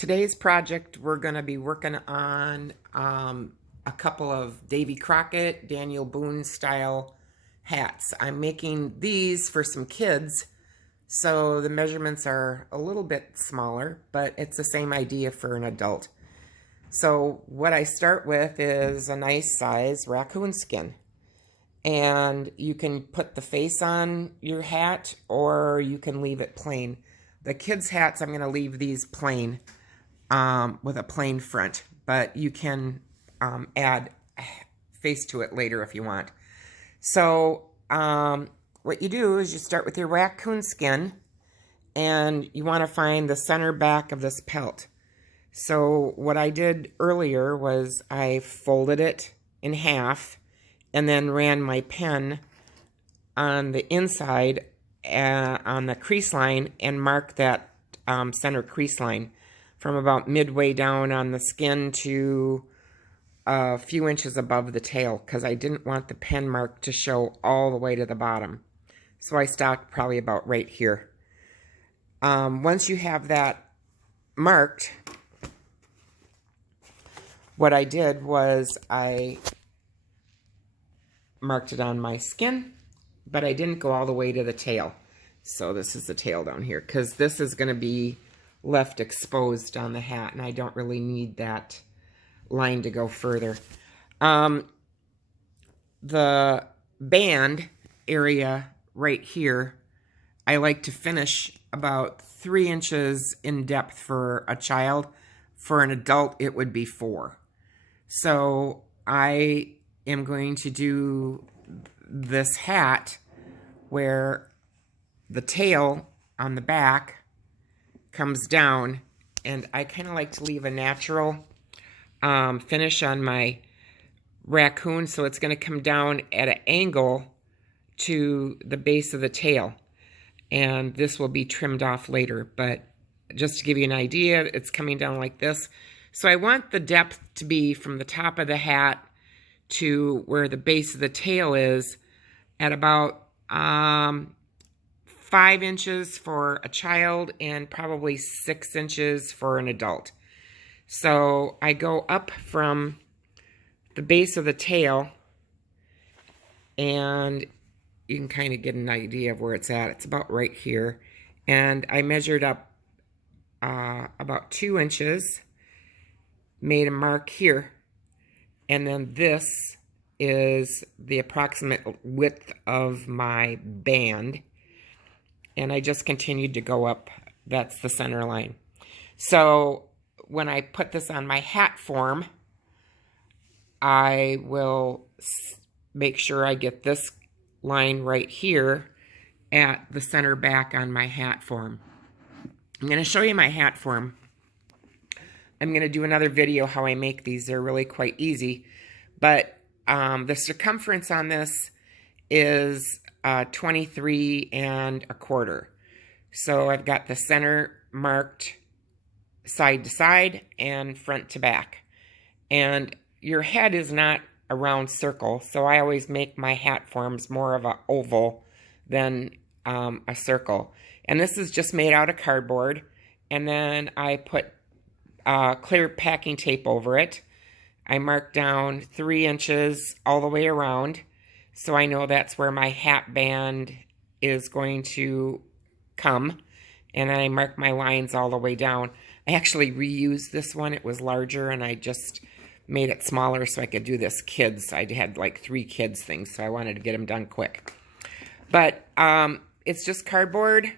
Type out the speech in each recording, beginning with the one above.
Today's project, we're going to be working on a couple of Davey Crockett, Daniel Boone style hats. I'm making these for some kids, so the measurements are a little bit smaller, but it's the same idea for an adult. So what I start with is a nice size raccoon skin. And you can put the face on your hat or you can leave it plain. The kids' hats, I'm going to leave these plain. With a plain front, but you can add face to it later if you want. So what you do is you start with your raccoon skin, and you want to find the center back of this pelt. So what I did earlier was I folded it in half and then ran my pen on the inside on the crease line and marked that center crease line from about midway down on the skin to a few inches above the tail, because I didn't want the pen mark to show all the way to the bottom. So I stopped probably about right here. Once you have that marked, what I did was I marked it on my skin, but I didn't go all the way to the tail. So this is the tail down here, because this is going to be left exposed on the hat, and I don't really need that line to go further. The band area right here, I like to finish about 3 inches in depth for a child. For an adult, it would be 4. So I am going to do this hat where the tail on the back comes down, and I kind of like to leave a natural finish on my raccoon, so it's going to come down at an angle to the base of the tail, and this will be trimmed off later, but just to give you an idea, it's coming down like this. So I want the depth to be from the top of the hat to where the base of the tail is at about 5 inches for a child and probably 6 inches for an adult. So I go up from the base of the tail, and you can kind of get an idea of where it's at. It's about right here. And I measured up about 2 inches, made a mark here, and then this is the approximate width of my band. And I just continued to go up. That's the center line. So when I put this on my hat form, I will make sure I get this line right here at the center back on my hat form. I'm going to show you my hat form. I'm going to do another video how I make these. They're really quite easy. But the circumference on this is 23 1/4. So I've got the center marked side to side and front to back. And your head is not a round circle, so I always make my hat forms more of an oval than a circle. And this is just made out of cardboard, and then I put clear packing tape over it. I marked down 3 inches all the way around, so I know that's where my hat band is going to come. And I mark my lines all the way down. I actually reused this one. It was larger, and I just made it smaller so I could do this kids. I had like 3 kids things, so I wanted to get them done quick. But it's just cardboard.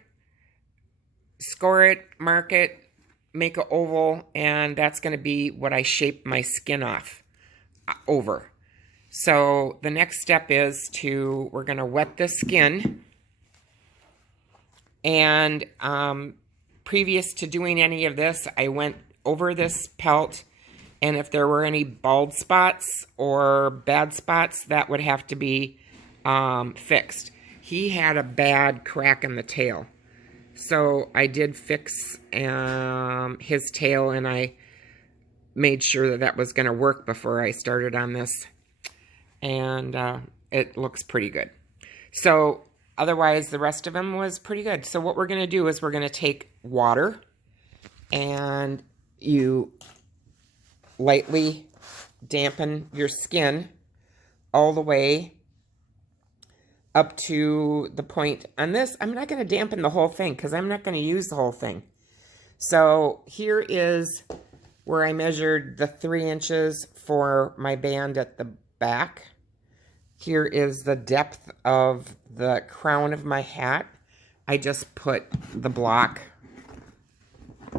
Score it, mark it, make an oval, and that's going to be what I shape my skin off over. So the next step is we're going to wet the skin. And previous to doing any of this, I went over this pelt, and if there were any bald spots or bad spots, that would have to be fixed. He had a bad crack in the tail, so I did fix his tail, and I made sure that that was going to work before I started on this, and it looks pretty good. So otherwise, the rest of them was pretty good. So what we're going to do is we're going to take water and you lightly dampen your skin all the way up to the point. On this, I'm not going to dampen the whole thing because I'm not going to use the whole thing. So here is where I measured the 3 inches for my band at the back. Here is the depth of the crown of my hat. I just put the block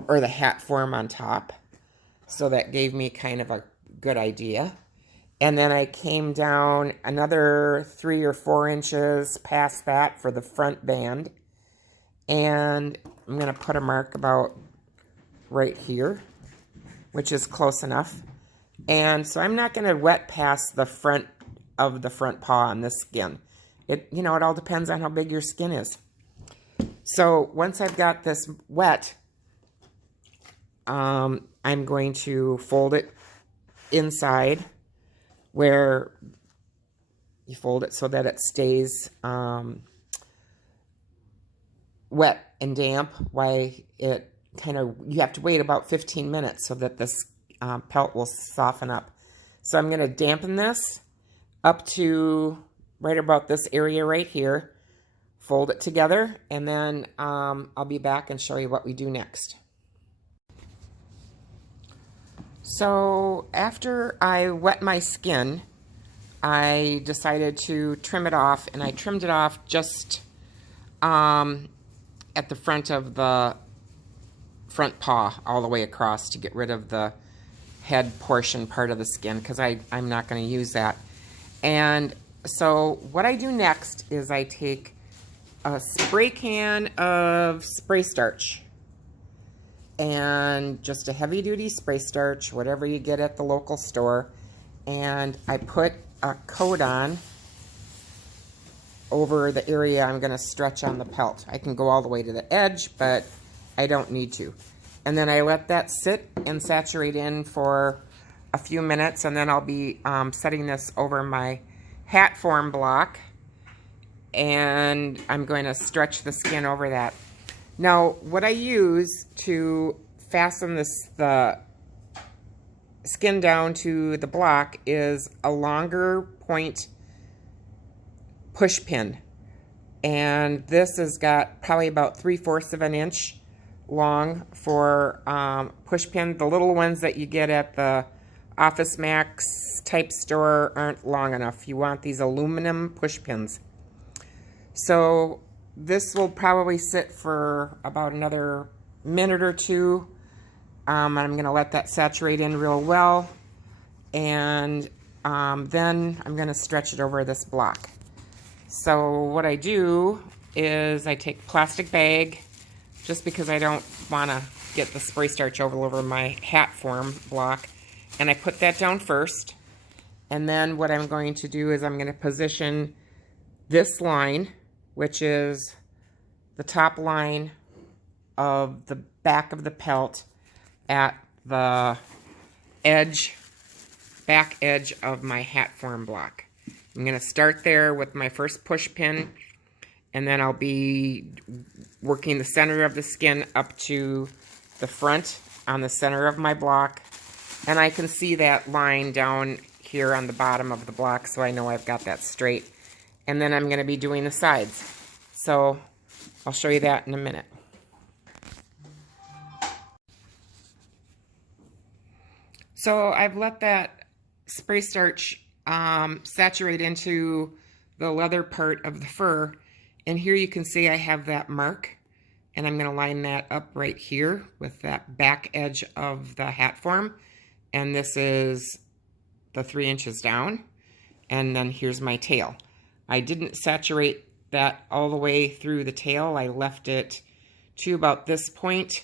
or the hat form on top. So that gave me kind of a good idea. And then I came down another 3 or 4 inches past that for the front band. And I'm going to put a mark about right here, which is close enough. And so I'm not going to wet past the front of the front paw on this skin. It all depends on how big your skin is. So once I've got this wet, I'm going to fold it inside, where you fold it so that it stays wet and damp. While you have to wait about 15 minutes so that this pelt will soften up. So I'm going to dampen this up to right about this area right here, fold it together, and then I'll be back and show you what we do next. So after I wet my skin, I decided to trim it off, and I trimmed it off just at the front of the front paw all the way across to get rid of the head portion part of the skin, because I'm not going to use that. And so what I do next is I take a spray can of spray starch, and just a heavy-duty spray starch, whatever you get at the local store, and I put a coat on over the area I'm going to stretch on the pelt. I can go all the way to the edge, but I don't need to. And then I let that sit and saturate in for a few minutes, and then I'll be setting this over my hat form block, and I'm going to stretch the skin over that. Now, what I use to fasten the skin down to the block is a longer point push pin. And this has got probably about 3/4 of an inch long for push pin. The little ones that you get at the Office Max type store aren't long enough. You want these aluminum push pins. So this will probably sit for about another minute or two. I'm going to let that saturate in real well, and then I'm going to stretch it over this block. So what I do is I take a plastic bag, just because I don't want to get the spray starch all over my hat form block, and I put that down first. And then what I'm going to do is I'm going to position this line, which is the top line of the back of the pelt, at the back edge of my hat form block. I'm going to start there with my first push pin, and then I'll be working the center of the skin up to the front on the center of my block. And I can see that line down here on the bottom of the block, so I know I've got that straight. And then I'm going to be doing the sides. So I'll show you that in a minute. So I've let that spray starch saturate into the leather part of the fur. And here you can see I have that mark. And I'm going to line that up right here with that back edge of the hat form. And this is the 3 inches down. And then here's my tail. I didn't saturate that all the way through the tail. I left it to about this point.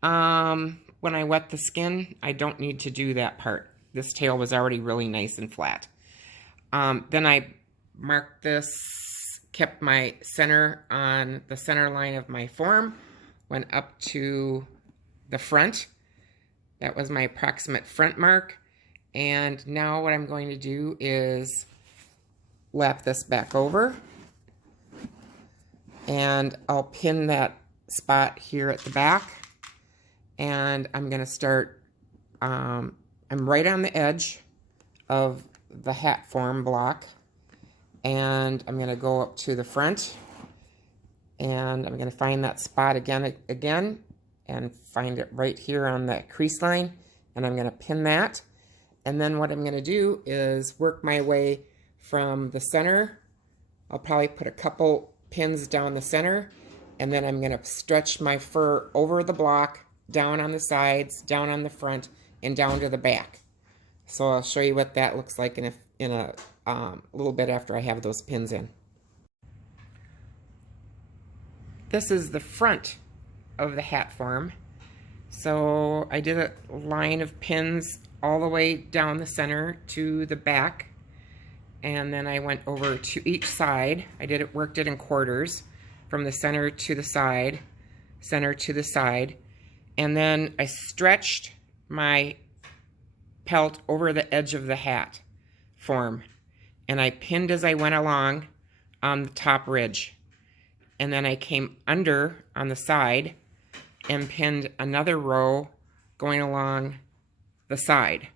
When I wet the skin, I don't need to do that part. This tail was already really nice and flat. Then I marked this, kept my center on the center line of my form, went up to the front. That was my approximate front mark. And now what I'm going to do is lap this back over, and I'll pin that spot here at the back, and I'm going to start, I'm right on the edge of the hat form block, and I'm going to go up to the front, and I'm going to find that spot again, and find it right here on that crease line, and I'm going to pin that. And then what I'm going to do is work my way from the center. I'll probably put a couple pins down the center, and then I'm going to stretch my fur over the block, down on the sides, down on the front, and down to the back. So I'll show you what that looks like in a little bit after I have those pins in. This is the front of the hat form. So I did a line of pins all the way down the center to the back, and then I went over to each side. Worked it in quarters from the center to the side, center to the side, and then I stretched my pelt over the edge of the hat form, and I pinned as I went along on the top ridge, and then I came under on the side and pinned another row going along the side.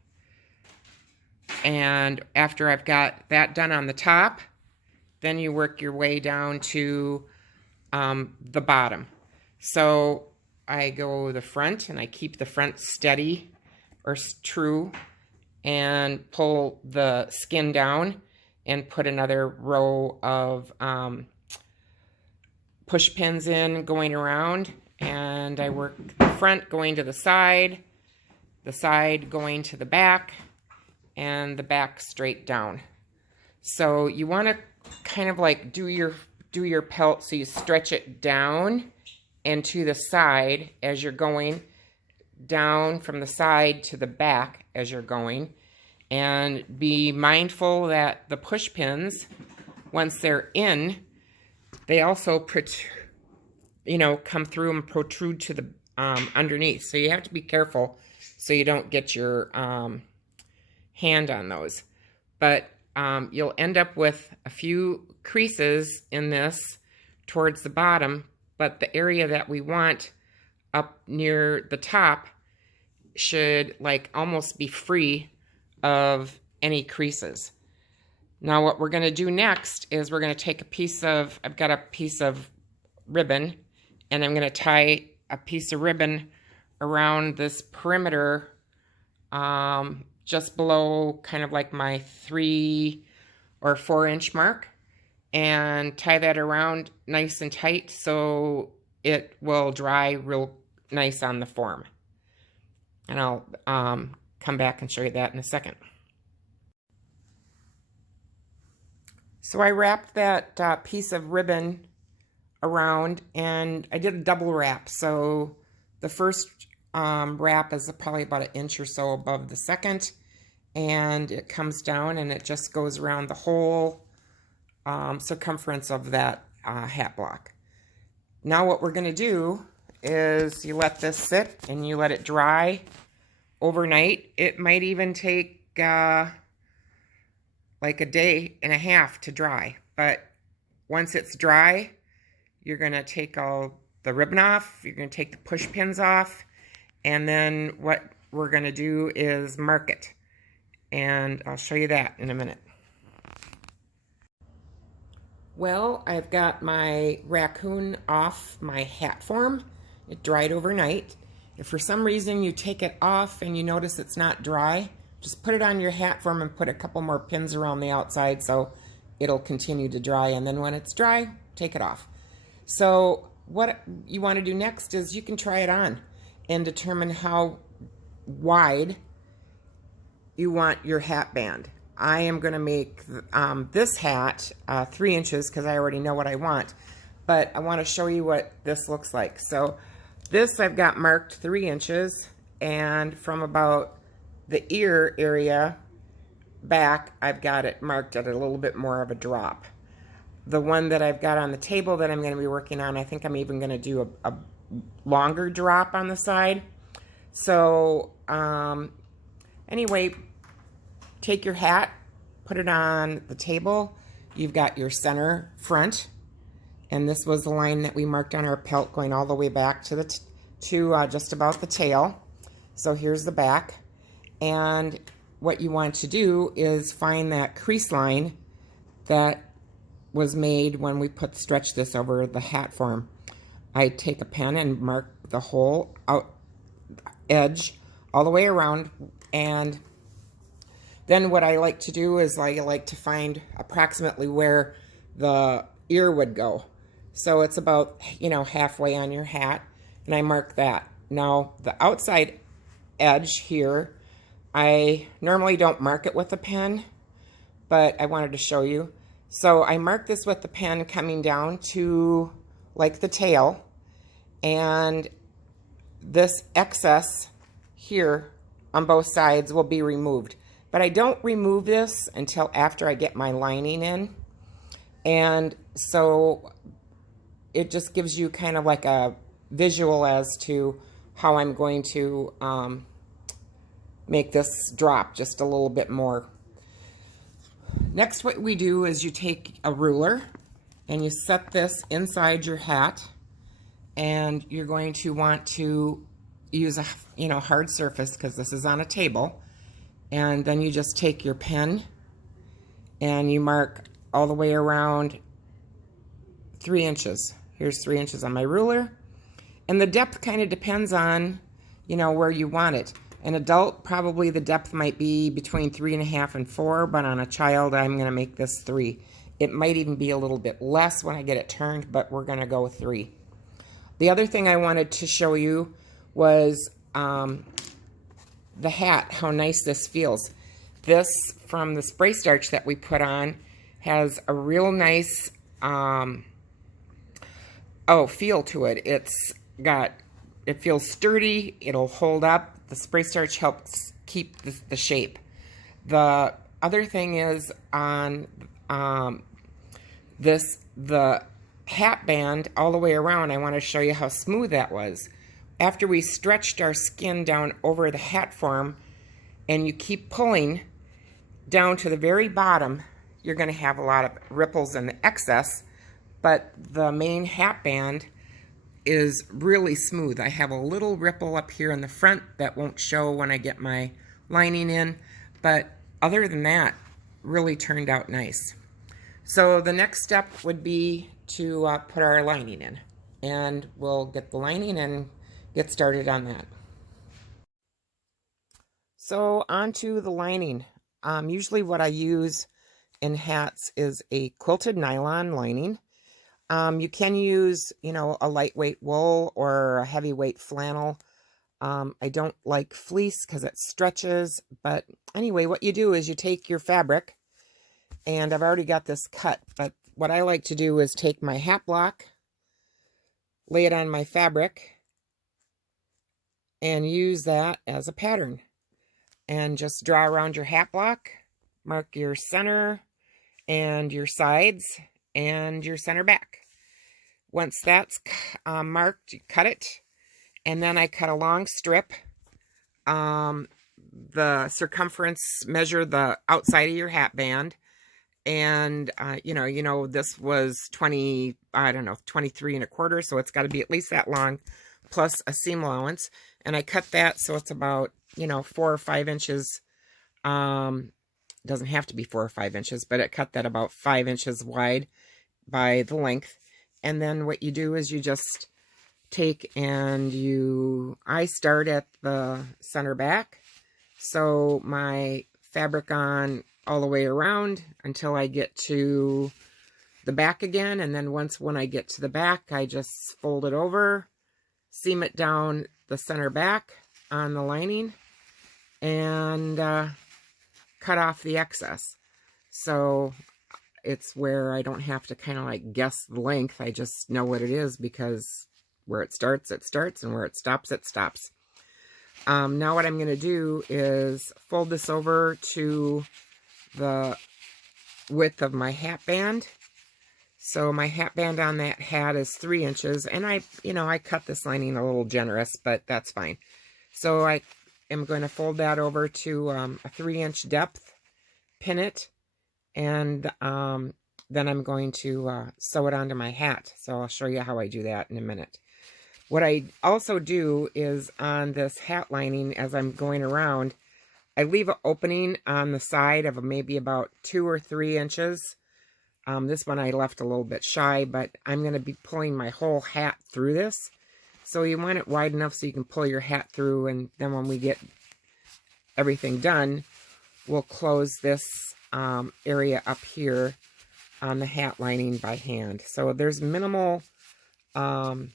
And after I've got that done on the top, then you work your way down to the bottom. So I go the front, and I keep the front steady or true, and pull the skin down and put another row of push pins in going around, and I work the front going to the side going to the back, and the back straight down. So you want to kind of like do your pelt so you stretch it down and to the side as you're going, down from the side to the back as you're going, and be mindful that the push pins, once they're in, they also come through and protrude to the underneath. So you have to be careful so you don't get your hand on those. But you'll end up with a few creases in this towards the bottom, but the area that we want up near the top should like almost be free of any creases. Now what we're going to do next is we're going to take I've got a piece of ribbon, and I'm going to tie a piece of ribbon around this perimeter just below kind of like my 3 or 4 inch mark, and tie that around nice and tight so it will dry real nice on the form. And I'll come back and show you that in a second. So I wrapped that piece of ribbon around, and I did a double wrap. So the first wrap is probably about 1 inch or so above the second, and it comes down and it just goes around the whole circumference of that hat block. Now what we're going to do is you let this sit and you let it dry overnight. It might even take like 1.5 days to dry, but once it's dry, you're going to take all the ribbon off, you're going to take the push pins off, and then what we're going to do is mark it, and I'll show you that in a minute. Well, I've got my raccoon off my hat form. It dried overnight. If for some reason you take it off and you notice it's not dry, just put it on your hat form and put a couple more pins around the outside so it'll continue to dry, and then when it's dry, take it off. So what you want to do next is you can try it on and determine how wide you want your hat band. I am going to make this hat 3 inches because I already know what I want, but I want to show you what this looks like. So this I've got marked 3 inches, and from about the ear area back, I've got it marked at a little bit more of a drop. The one that I've got on the table that I'm going to be working on, I think I'm even going to do a longer drop on the side. So anyway, take your hat, put it on the table. You've got your center front, and this was the line that we marked on our pelt going all the way back to to just about the tail. So here's the back. And what you want to do is find that crease line that was made when we stretched this over the hat form. I take a pen and mark the whole edge all the way around, and then what I like to do is I like to find approximately where the ear would go. So it's about, halfway on your hat, and I mark that. Now, the outside edge here, I normally don't mark it with a pen, but I wanted to show you. So I mark this with the pen coming down to like the tail, and this excess here on both sides will be removed. But I don't remove this until after I get my lining in. And so it just gives you kind of like a visual as to how I'm going to make this drop just a little bit more. Next, what we do is you take a ruler and you set this inside your hat, and you're going to want to use a hard surface because this is on a table. And then you just take your pen and you mark all the way around 3 inches. Here's 3 inches on my ruler. And the depth kind of depends on, where you want it. An adult, probably the depth might be between 3.5 and 4, but on a child, I'm going to make this 3. It might even be a little bit less when I get it turned, but we're going to go with 3. The other thing I wanted to show you was the hat, how nice this feels. This, from the spray starch that we put on, has a real nice feel to it. It feels sturdy, it'll hold up. The spray starch helps keep the shape. The other thing is on the hat band all the way around, I want to show you how smooth that was. After we stretched our skin down over the hat form, and you keep pulling down to the very bottom, you're going to have a lot of ripples in the excess, but the main hat band is really smooth. I have a little ripple up here in the front that won't show when I get my lining in, but other than that, really turned out nice. So the next step would be to put our lining in, and we'll get the lining and get started on that. So onto the lining. Usually what I use in hats is a quilted nylon lining. You can use, a lightweight wool or a heavyweight flannel. I don't like fleece because it stretches, but anyway, what you do is you take your fabric, and I've already got this cut, but what I like to do is take my hat block, lay it on my fabric, and use that as a pattern. And just draw around your hat block, mark your center and your sides and your center back. Once that's marked, you cut it, and then I cut a long strip. The circumference, measure the outside of your hat band, and this was 23 1/4, so it's got to be at least that long, plus a seam allowance. And I cut that so it's about 4 or 5 inches. Doesn't have to be 4 or 5 inches, but it cut that about 5 inches wide by the length. And then what you do is you just take and I start at the center back, so my fabric on all the way around until I get to the back again. And then when I get to the back, I just fold it over, seam it down the center back on the lining, and cut off the excess. So it's where I don't have to kind of like guess the length. I just know what it is, because where it starts, and where it stops, it stops. Now what I'm going to do is fold this over to the width of my hat band. So my hat band on that hat is 3 inches, and I cut this lining a little generous, but that's fine. So I am going to fold that over to a 3-inch depth, pin it, and then I'm going to sew it onto my hat. So I'll show you how I do that in a minute. What I also do is on this hat lining, as I'm going around, I leave an opening on the side of maybe about 2 or 3 inches. This one I left a little bit shy, but I'm going to be pulling my whole hat through this. So you want it wide enough so you can pull your hat through, and then when we get everything done, we'll close this area up here on the hat lining by hand. So there's minimal hand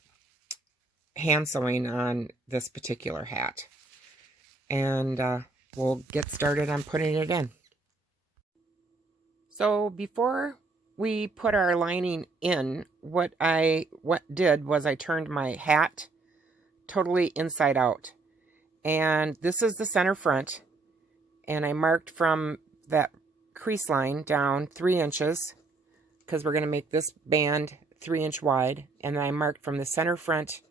sewing on this particular hat. And we'll get started on putting it in. So before we put our lining in, what I did was I turned my hat totally inside out. And this is the center front. And I marked from that crease line down 3 inches, because we're going to make this band 3-inch wide. And then I marked from the center front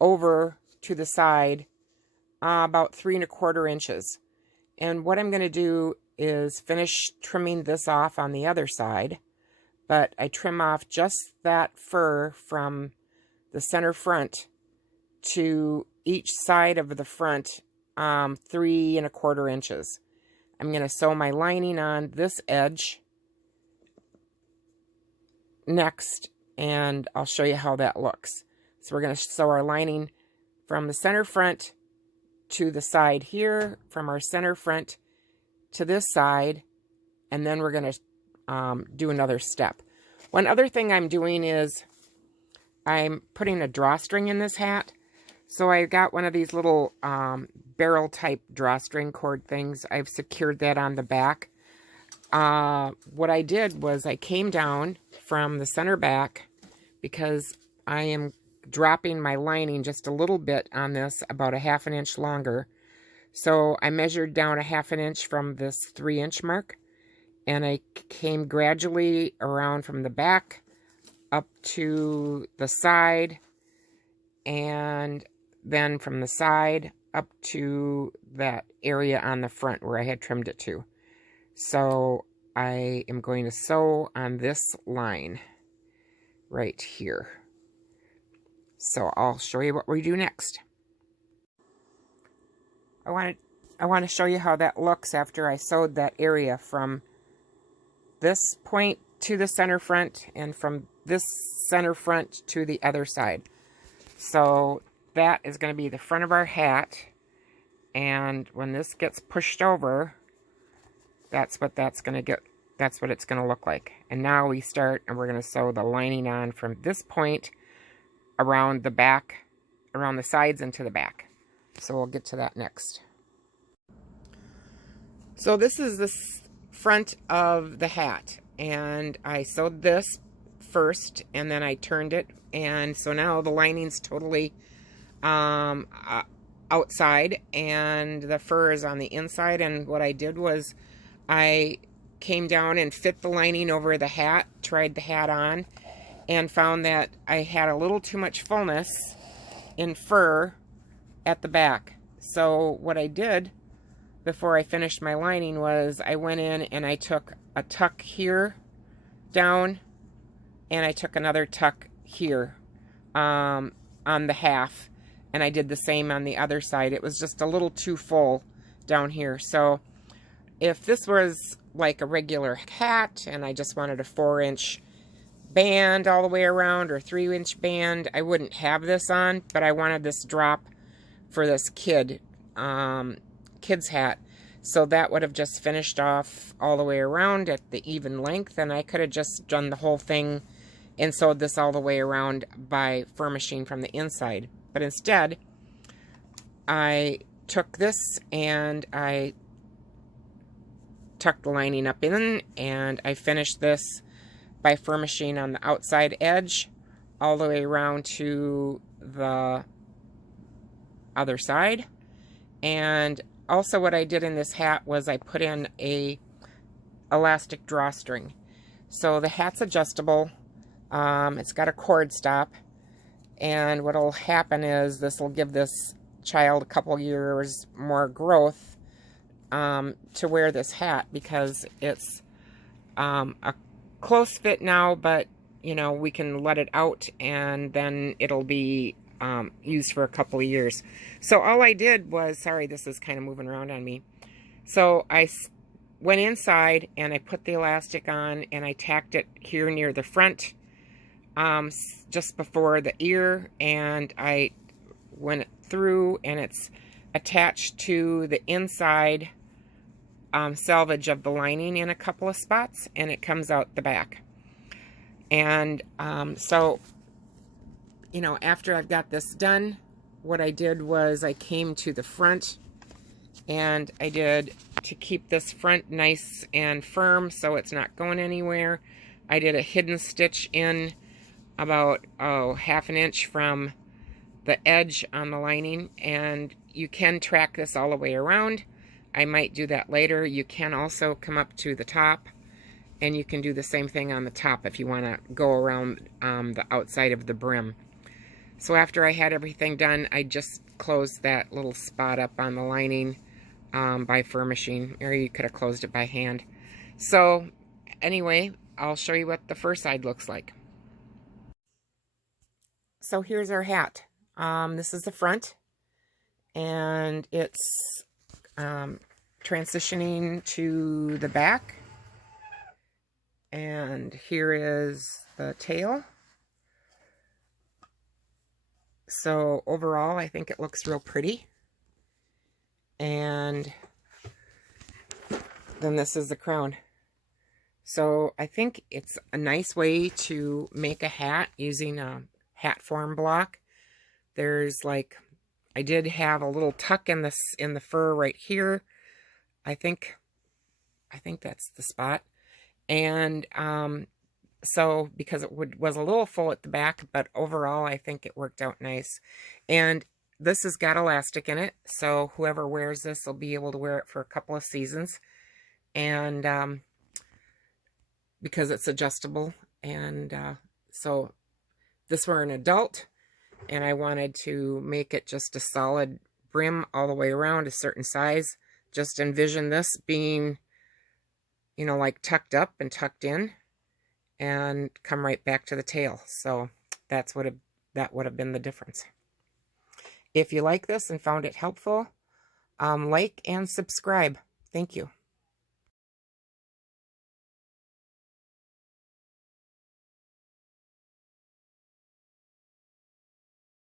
over to the side about 3 1/4 inches. And what I'm going to do is finish trimming this off on the other side, but I trim off just that fur from the center front to each side of the front 3 1/4 inches. I'm going to sew my lining on this edge next, and I'll show you how that looks. So we're going to sew our lining from the center front to the side here, from our center front to this side, and then we're going to do another step. One other thing I'm doing is I'm putting a drawstring in this hat. So I got one of these little barrel type drawstring cord things. I've secured that on the back. What I did was I came down from the center back, because I am dropping my lining just a little bit on this, about a 1/2 inch longer. So I measured down a 1/2 inch from this 3-inch mark, and I came gradually around from the back up to the side, and then from the side up to that area on the front where I had trimmed it to. So I am going to sew on this line right here. So I'll show you what we do next. I want to show you how that looks after I sewed that area from this point to the center front, and from this center front to the other side. So that is going to be the front of our hat, and when this gets pushed over, that's what it's going to look like. And now we start, and we're going to sew the lining on from this point around the back, around the sides and to the back. So we'll get to that next. So this is the front of the hat, and I sewed this first, and then I turned it, and so now the lining's totally outside, and the fur is on the inside. And what I did was I came down and fit the lining over the hat, tried the hat on, and found that I had a little too much fullness in fur at the back. So what I did before I finished my lining was I went in and I took a tuck here down, and I took another tuck here on the half, and I did the same on the other side. It was just a little too full down here. So if this was like a regular hat and I just wanted a 4-inch band all the way around, or 3-inch band, I wouldn't have this on, but I wanted this drop for this kid's hat. So that would have just finished off all the way around at the even length, and I could have just done the whole thing and sewed this all the way around by fur machine from the inside. But instead, I took this and I tucked the lining up in, and I finished this by fur machine on the outside edge all the way around to the other side. And also what I did in this hat was I put in a elastic drawstring. So the hat's adjustable. It's got a cord stop, and what will happen is this will give this child a couple years more growth to wear this hat, because it's a close fit now, but you know, we can let it out and then it'll be used for a couple of years. So all I did was, sorry, this is kind of moving around on me. So I went inside and I put the elastic on and I tacked it here near the front, just before the ear, and I went through and it's attached to the inside selvage of the lining in a couple of spots, and it comes out the back. And so, you know, after I've got this done, what I did was I came to the front, and I did, to keep this front nice and firm so it's not going anywhere, I did a hidden stitch in about half an inch from the edge on the lining, and you can track this all the way around. I might do that later. You can also come up to the top, and you can do the same thing on the top if you want to go around the outside of the brim. So after I had everything done, I just closed that little spot up on the lining by furnishing, or you could have closed it by hand. So anyway, I'll show you what the fur side looks like. So here's our hat. This is the front, and it's transitioning to the back, and here is the tail. So overall, I think it looks real pretty. And then this is the crown. So I think it's a nice way to make a hat using a hat form block. There's like, I did have a little tuck in the fur right here. I think that's the spot. And so because it was a little full at the back, but overall I think it worked out nice. And this has got elastic in it, so whoever wears this will be able to wear it for a couple of seasons. And because it's adjustable, and so this were an adult, and I wanted to make it just a solid brim all the way around, a certain size. Just envision this being, you know, like tucked up and tucked in, and come right back to the tail. So that would have been the difference. If you like this and found it helpful, like and subscribe. Thank you.